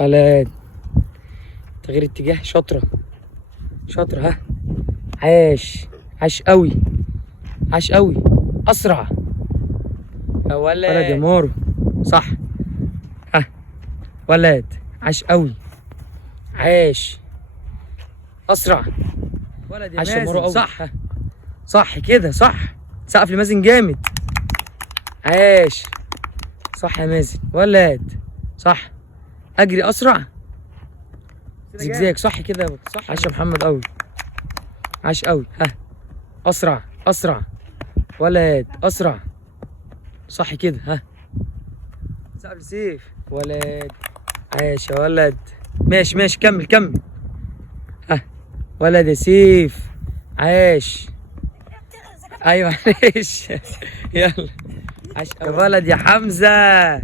ولد. تغيير اتجاه. شاطرة شاطرة. ها عاش. عاش قوي. عاش قوي. اسرع يا ولد. ولد يا مارو. صح. ها ولد. عاش قوي. عاش. اسرع. ولد يا مازن. عاش يا مارو قوي. صح. ها. صح كده. صح. سقف لمازن جامد. عاش. صح يا مازن. ولد. صح. اجري اسرع. زجزاج. صح كده. صح. عاش يا محمد قوي. عاش قوي. ها اسرع اسرع. ولد اسرع. صح كده. ها سقف سيف. ولد. عاش يا ولد. ماشي ماشي. كمل كمل. ها ولد يا سيف. عاش. ايوه معلش. يلا. عاش يا ولد يا حمزه.